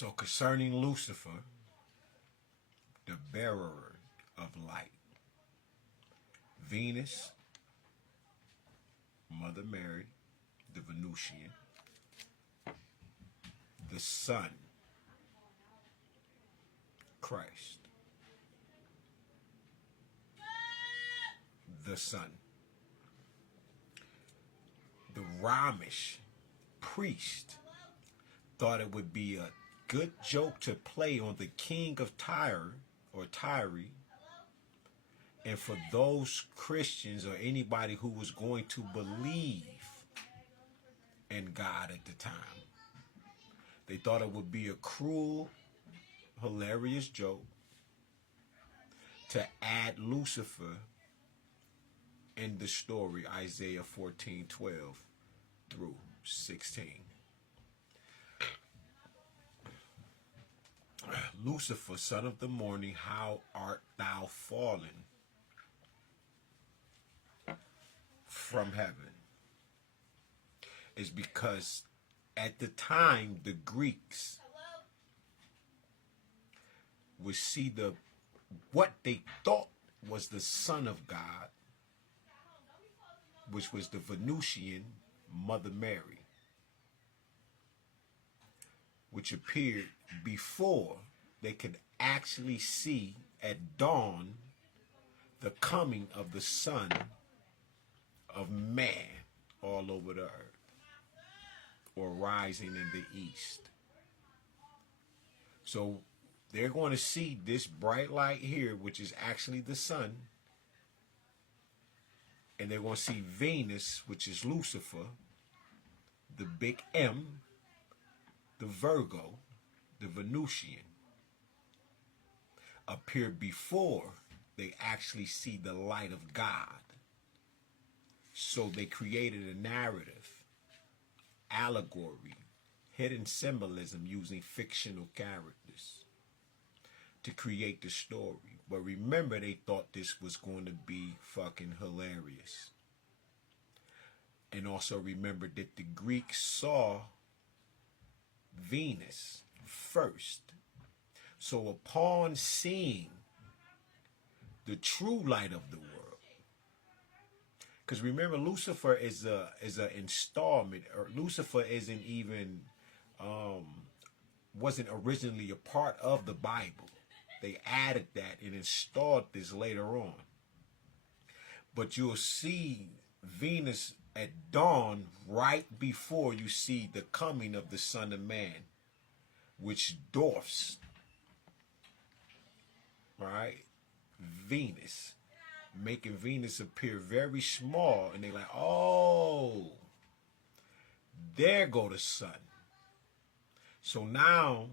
So concerning Lucifer, the bearer of light, Venus, Mother Mary, the Venusian, the Son, Christ, the Son, the Ramish priest thought it would be a good joke to play on the king of Tyre or Tyre, and for those Christians or anybody who was going to believe in God at the time. They thought it would be a cruel, hilarious joke to add Lucifer in the story, Isaiah 14:12 through 16. Lucifer, son of the morning, how art thou fallen from heaven? Is because at the time the Greeks would see what they thought was the Son of God, which was the Venusian Mother Mary, which appeared before they could actually see at dawn the coming of the Son of Man all over the earth, or rising in the east. So they're going to see this bright light here, which is actually the sun, and they're going to see Venus, which is Lucifer, the big M, the Virgo, the Venusian, appear before they actually see the light of God. So they created a narrative, allegory, hidden symbolism using fictional characters to create the story. But remember, they thought this was going to be fucking hilarious. And also remember that the Greeks saw Venus first. So upon seeing the true light of the world, because remember, Lucifer is a installment, or Lucifer isn't even wasn't originally a part of the Bible. They added that and installed this later on. But you'll see Venus at dawn right before you see the coming of the Son of Man, which dwarfs, right, Venus, making Venus appear very small. And they're like, oh, there go the sun. So now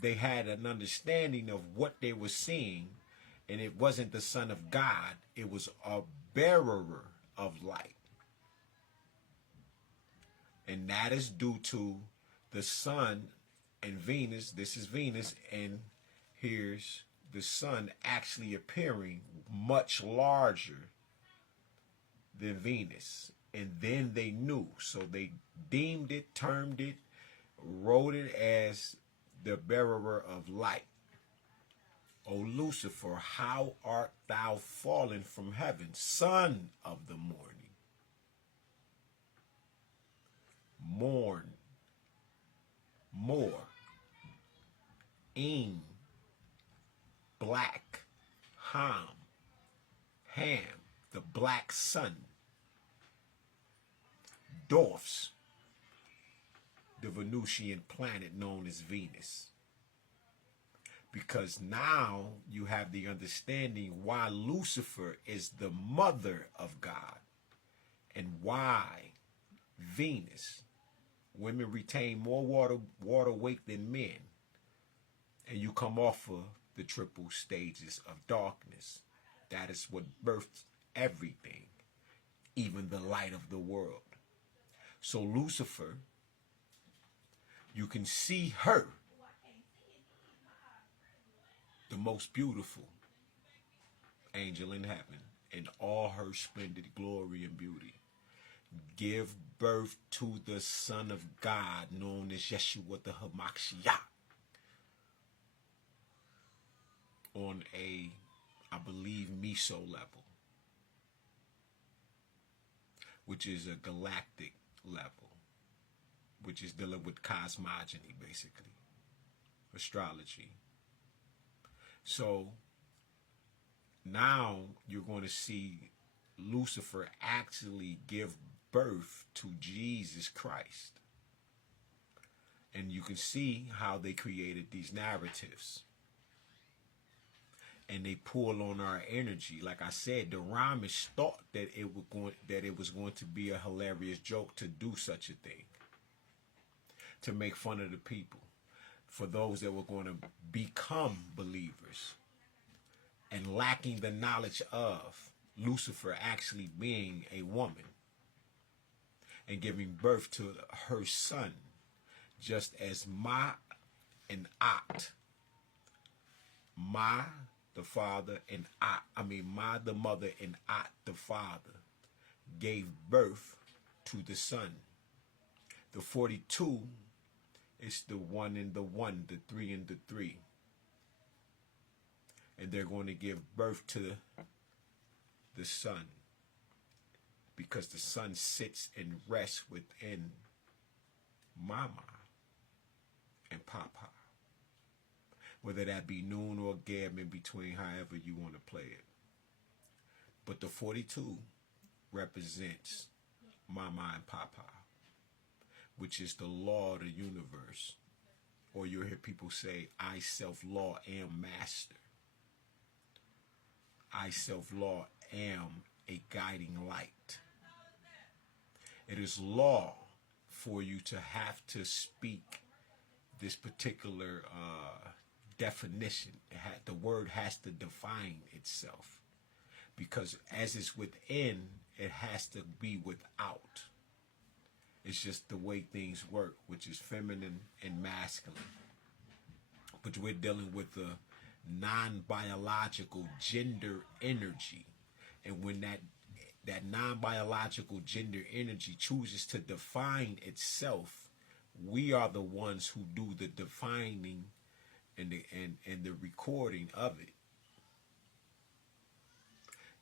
they had an understanding of what they were seeing, and it wasn't the Son of God, it was a bearer of light. And that is due to the sun and Venus. This is Venus, and here's the sun actually appearing much larger than Venus. And then they knew, so they deemed it, termed it, wrote it as the bearer of light. O Lucifer, how art thou fallen from heaven, son of the morning? Morn, more, ing, black, ham, the black sun, dwarfs the Venusian planet known as Venus. Because now you have the understanding why Lucifer is the mother of God, and why Venus, women retain more water weight than men, and you come off of the triple stages of darkness. That is what births everything, even the light of the world. So Lucifer, you can see her, the most beautiful angel in heaven, in all her splendid glory and beauty, give birth to the Son of God, known as Yeshua the Hamashiach, on a, I believe, meso level, which is a galactic level, which is dealing with cosmogony, basically, astrology. So now you're going to see Lucifer actually give birth to Jesus Christ. And you can see how they created these narratives. And they pull on our energy. Like I said, the Ramish thought that it was going to be a hilarious joke to do such a thing, to make fun of the people, for those that were going to become believers, and lacking the knowledge of Lucifer actually being a woman and giving birth to her son, just as Ma and At, Ma the father and Ma the mother and At the father gave birth to the son. The 42 is the 1 and the 1, the 3 and the 3. And they're going to give birth to the son, because the son sits and rests within Mama and Papa, whether that be Noon or Gab, in between, however you want to play it. But the 42 represents Mama and Papa, which is the law of the universe. Or you'll hear people say, I self-law am master. I self-law am a guiding light. It is law for you to have to speak this particular definition. The word has to define itself, because as it's within, it has to be without. It's just the way things work, which is feminine and masculine. But we're dealing with the non-biological gender energy. And when that non-biological gender energy chooses to define itself, we are the ones who do the defining and the recording of it.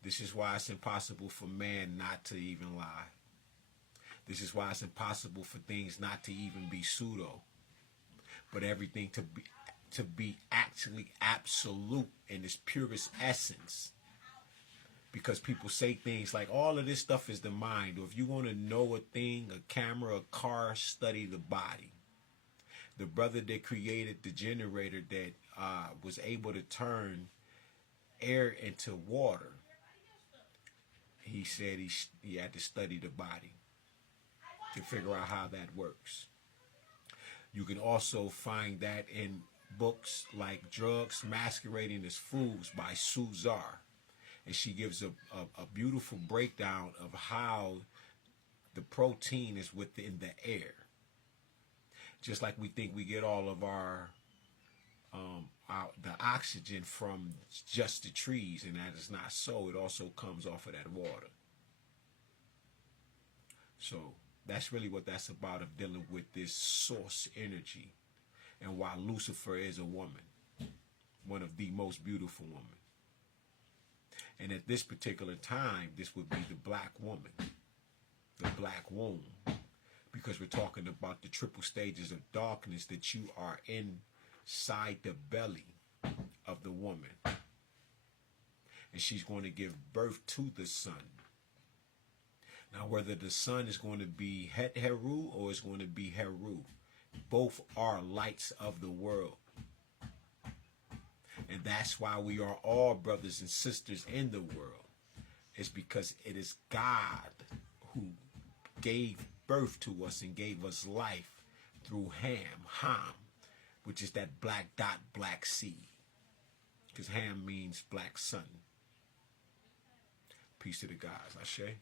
This is why it's impossible for man not to even lie. This is why it's impossible for things not to even be pseudo, but everything to be actually absolute in its purest essence. Because people say things like, all of this stuff is the mind, or if you want to know a thing, a camera, a car, study the body. The brother that created the generator that was able to turn air into water, he said he had to study the body to figure out how that works. You can also find that in books like Drugs Masquerading as Fools by Suzar. And she gives a beautiful breakdown of how the protein is within the air. Just like we think we get all of our the oxygen from just the trees, and that is not so. It also comes off of that water. So that's really what that's about, of dealing with this source energy, and why Lucifer is a woman, one of the most beautiful women. And at this particular time, this would be the black woman, the black womb, because we're talking about the triple stages of darkness that you are inside the belly of the woman. And she's going to give birth to the son. Now, whether the son is going to be Het Heru or is going to be Heru, both are lights of the world. And that's why we are all brothers and sisters in the world. It's because it is God who gave birth to us and gave us life through Ham, which is that black dot, black seed. Because Ham means black sun. Peace to the gods, Ashe.